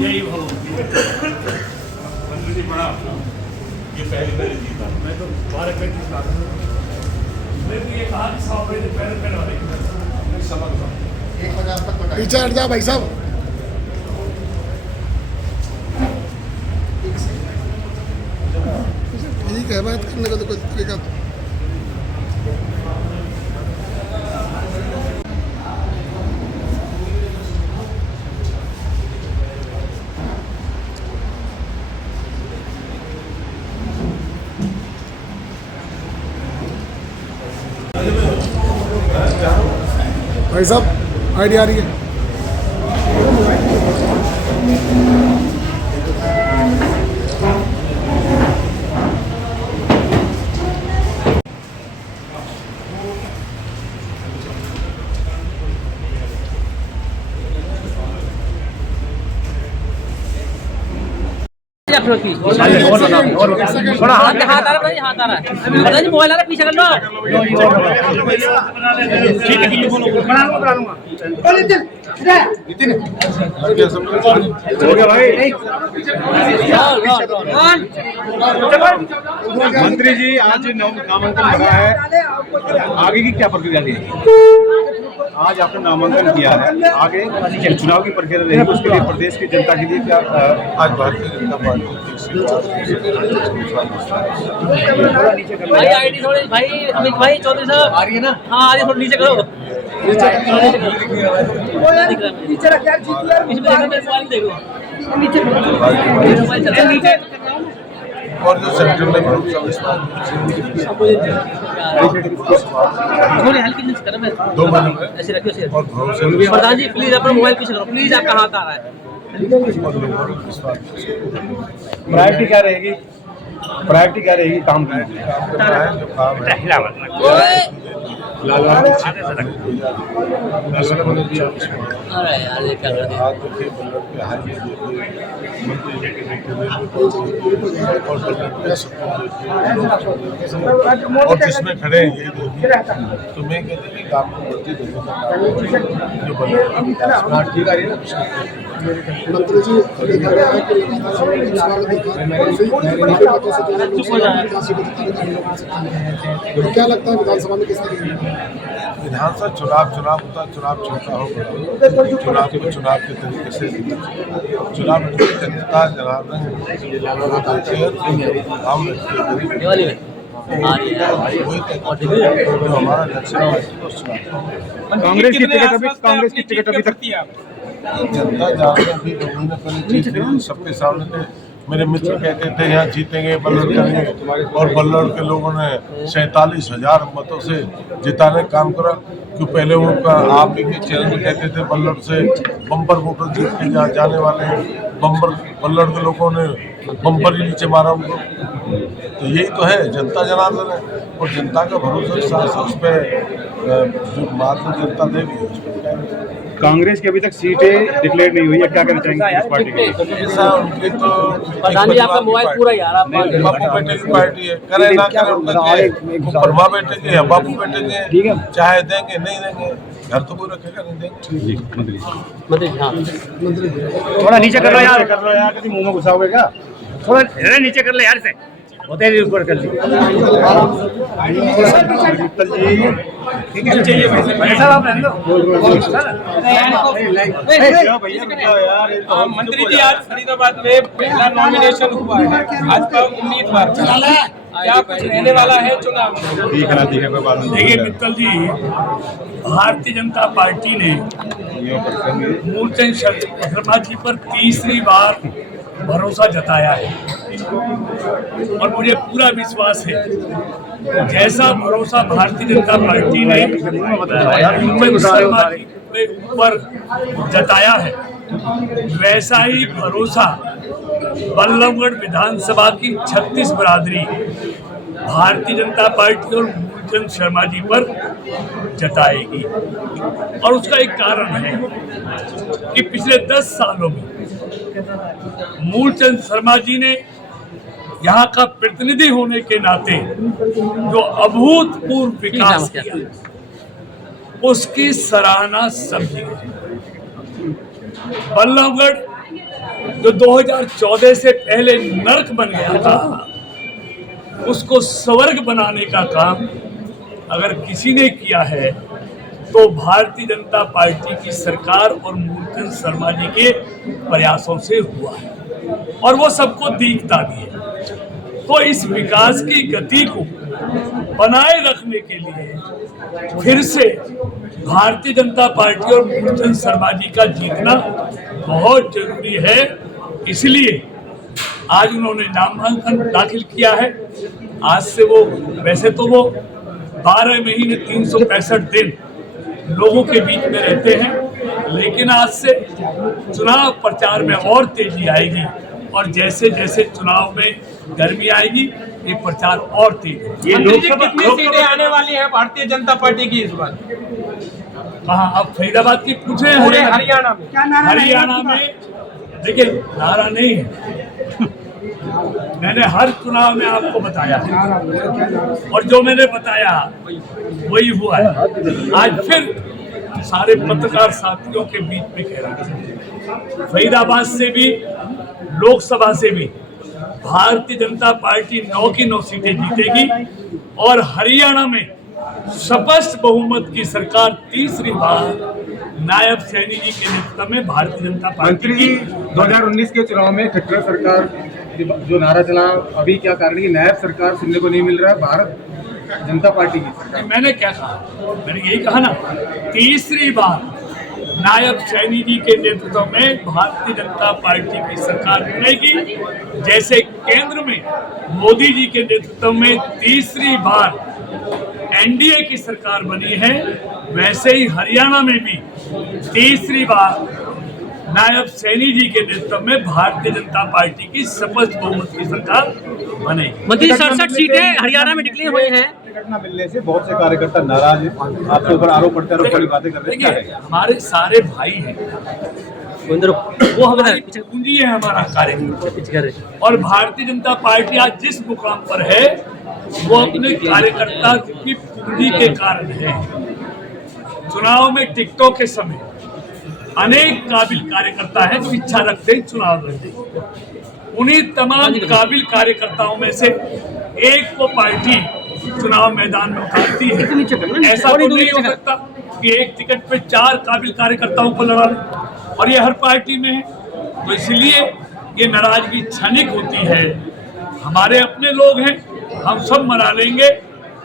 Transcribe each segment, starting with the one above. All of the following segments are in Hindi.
यही हो मंत्री जी बड़ा ये पहली जीत है। मैं तो 12-35 लाख मैंने ये कहा कि 100 रुपये पहले वाले समझ लो 1,50 तक बताइए। पीछे हट जाओ भाई साहब। ठीक है, बात करने का तो कोई तरीका भाई साहब आइडिया आ रही है। थोड़ा हाथ आ रहा भाई, हाथ आ रहा है। पता नहीं मोबाइल आ रहा है, पीछे कर लो। हो गया भाई। मंत्री जी आज नामांकन भरा है, आगे की क्या प्रक्रिया थी? आज आपने नामांकन किया है, आगे चुनाव की प्रक्रिया रहेगी, उसके लिए प्रदेश की जनता के लिए क्या? आज भारतीय जनता पार्टी भाई आईडी थोड़ी, भाई अमित भाई चौधरी साहब आ रही है ना? हाँ आ रही है, थोड़ा नीचे करो। नीचे रख यार, इसमें देखो मेरे मोबाइल देखो, नीचे नीचे। और जो सेंट्रल में थोड़ी हल्की नीचे करो, मैं 2 महीने में ऐसे रखियो ऐसे। और भरोसे प्रधान जी प्लीज अपना मोबाइल पीछे करो प्लीज, आपका हाथ आ रहा है। प्रायोरिटी क्या रहेगी? प्रायोरिटी क्या रहेगी काम की? जो काम है अरे यार ये क्या कर दिया। आज देखिए बल्लभ के हाईवे देखिए, मंत्री जी के देखिए, और बल्लभ के सपोर्ट देखिए, और जिसमें खड़े हैं ये देखिए, तो मैं कहते हैं कि काम को गति देने का जो बल्लभ ठीक आ रही है ना। मंत्री जी देखा गया है कि तो क्या लगता है विधानसभा में किस तरीके विधानसभा चुनाव होता है, चुनाव छोटा होगा, चुनाव को चुनाव के तरीके से चुनाव जनता जनार्दन हम हमारा लक्ष्य कांग्रेस की टिकट अभी तक जनता जानते भी उन्होंने पहले जीत ली, सबके सामने थे। मेरे मित्र कहते थे यहाँ जीतेंगे, बल्लड़ करेंगे, और बल्लड़ के लोगों ने 47,000 मतों से जिताने का काम करा। क्यों पहले उनका आप ही के चैनल में कहते थे बल्लड़ से बम्पर वोटर जीत के जाने वाले हैं, बल्लड़ के लोगों ने बम्पर ही नीचे मारा उनको। तो यही तो है, जनता जनार्दन है, और जनता का भरोसा उस पर जो मात्र जनता देगी। कांग्रेस की अभी तक सीटें डिक्लेयर नहीं हुई है, क्या कहना चाहेंगे इस पार्टी के? ऐसा उनके तो प्रधान जी आपका मोबाइल पूरा यार, आप बापू बेटे की पार्टी है, करे ना करे उनका क्या है, ब्रह्मा बेटे की है, बापू बेटे की है, चाहे देंगे नहीं देंगे, घर तो कोई रखेगा नहीं देंगे। मंत्री जी हाँ थोड़ा नीचे कर लो यार, कभी मुंह में घुसाओगे क्या? थोड़ा नीचे कर ले यार से, होते ही ऊपर कर ली। मंत्री जी आज फरीदाबाद में पहला नॉमिनेशन हुआ है, आज का उम्मीदवार क्या कुछ रहने वाला है चुनाव? देखिए मित्तल जी, भारतीय जनता पार्टी ने मूलचंद शर्मा जी पर तीसरी बार भरोसा जताया है, और मुझे पूरा विश्वास है जैसा भरोसा भारतीय जनता पार्टी ने मूलचंद शर्मा जी के ऊपर जताया है, वैसा ही भरोसा बल्लभगढ़ विधानसभा की 36 बिरादरी भारतीय जनता पार्टी और मूलचंद शर्मा जी पर जताएगी। और उसका एक कारण है कि पिछले 10 सालों में मूलचंद शर्मा जी ने यहाँ का प्रतिनिधि होने के नाते जो अभूतपूर्व विकास किया, उसकी सराहना सभी। बल्लभगढ़ जो 2014 से पहले नर्क बन गया था, उसको स्वर्ग बनाने का काम अगर किसी ने किया है तो भारतीय जनता पार्टी की सरकार और मूलचंद शर्मा जी के प्रयासों से हुआ है, और वो सबको दिखता भी है। तो इस विकास की गति को बनाए रखने के लिए फिर से भारतीय जनता पार्टी और मूलचंद शर्मा जी का जीतना बहुत जरूरी है। इसलिए आज उन्होंने नामांकन दाखिल किया है। आज से वो, वैसे तो वो 12 महीने 365 दिन लोगों के बीच में रहते हैं, लेकिन आज से चुनाव प्रचार में और तेजी आएगी, और जैसे जैसे चुनाव में गर्मी आएगी ये प्रचार और तेज होगा। ये लोकसभा कितनी सीटें आने वाली है भारतीय जनता पार्टी की इस बार? कहाँ आप फरीदाबाद की पूछे हैं? पूरे हरियाणा में क्या नारा? हरियाणा में देखिए नारा नहीं है, मैंने हर चुनाव में आपको बताया है, और जो मैंने बताया वही हुआ है। आज फिर सारे पत्रकार साथियों के बीच में कह रहा हूं, फरीदाबाद से भी, लोकसभा से भी भारतीय जनता पार्टी 9 की 9 सीटें जीतेगी, और हरियाणा में स्पष्ट बहुमत की सरकार तीसरी बार नायब सैनी जी के नेतृत्व में भारतीय जनता पार्टी मंत्री जी 2019 के चुनाव में खट्टर सरकार जो नारा चला, अभी क्या कारण है कि नायब सरकार सुनने को नहीं मिल रहा है भारत जनता पार्टी की सरकार? मैंने क्या कहा? मैंने यही कहा ना, तीसरी बार नायब सैनी जी के नेतृत्व में भारतीय जनता पार्टी की सरकार बनेगी। जैसे केंद्र में मोदी जी के नेतृत्व में तीसरी बार एनडीए की सरकार बनी है, वैसे ही हरियाणा में भी तीसरी बार नायब सैनी जी के नेतृत्व में भारतीय जनता पार्टी की स्पष्ट बहुमत की सरकार बनेगी। मंत्री 67 सीटें हरियाणा में डिक्लेयर हुई हैं। टिकट न मिलने से बहुत से कार्यकर्ता नाराज हैं, आपके ऊपर आरोप प्रत्यारोप वाली बातें कर रहे हैं। देखिए हमारे सारे भाई हैं, वो हमारी पूंजी है, हमारा कार्य। और भारतीय जनता पार्टी आज जिस मुकाम पर है वो अपने कार्यकर्ता की पूंजी के कारण है। चुनाव में टिकटों के समय अनेक काबिल कार्यकर्ता हैं जो इच्छा रखते हैं चुनाव लड़ने। उन्हीं तमाम काबिल कार्यकर्ताओं में से एक को पार्टी चुनाव मैदान में उतारती है। ऐसा तो नहीं हो सकता कि एक टिकट पे 4 काबिल कार्यकर्ताओं को लड़ा ले, और ये हर पार्टी में है। तो इसलिए ये नाराजगी क्षणिक होती है। हमारे अपने लोग हैं, हम सब मना लेंगे,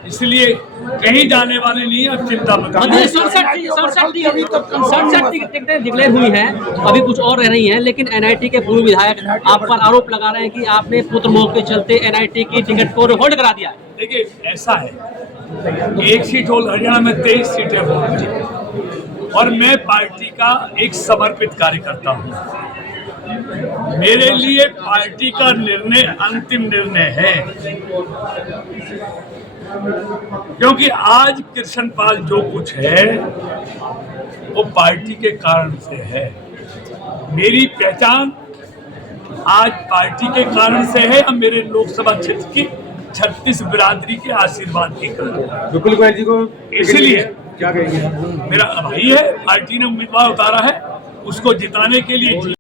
इसलिए कहीं जाने वाले नहीं है। अब चिंता मत करिए। 67 टिकटें डिक्लेयर हुई हैं, अभी कुछ और रह रही हैं, लेकिन एनआईटी के पूर्व विधायक आप पर आरोप लगा रहे हैं कि आपने पुत्र मोह के चलते एनआईटी की टिकट को होल्ड करा दिया है। देखिए ऐसा है, एक सीट होल्ड, हरियाणा में 23 सीटें होल्ड, और मैं पार्टी का एक समर्पित कार्यकर्ता हूँ। मेरे लिए पार्टी का निर्णय अंतिम निर्णय है, क्योंकि आज कृष्णपाल जो कुछ है वो पार्टी के कारण से है। मेरी पहचान आज पार्टी के कारण से है, अब मेरे लोकसभा क्षेत्र की 36 बिरादरी के आशीर्वाद के कारण। विपुल गोयल जी को इसलिए क्या कहेंगे? मेरा भाई है, पार्टी ने उम्मीदवार उतारा है, उसको जिताने के लिए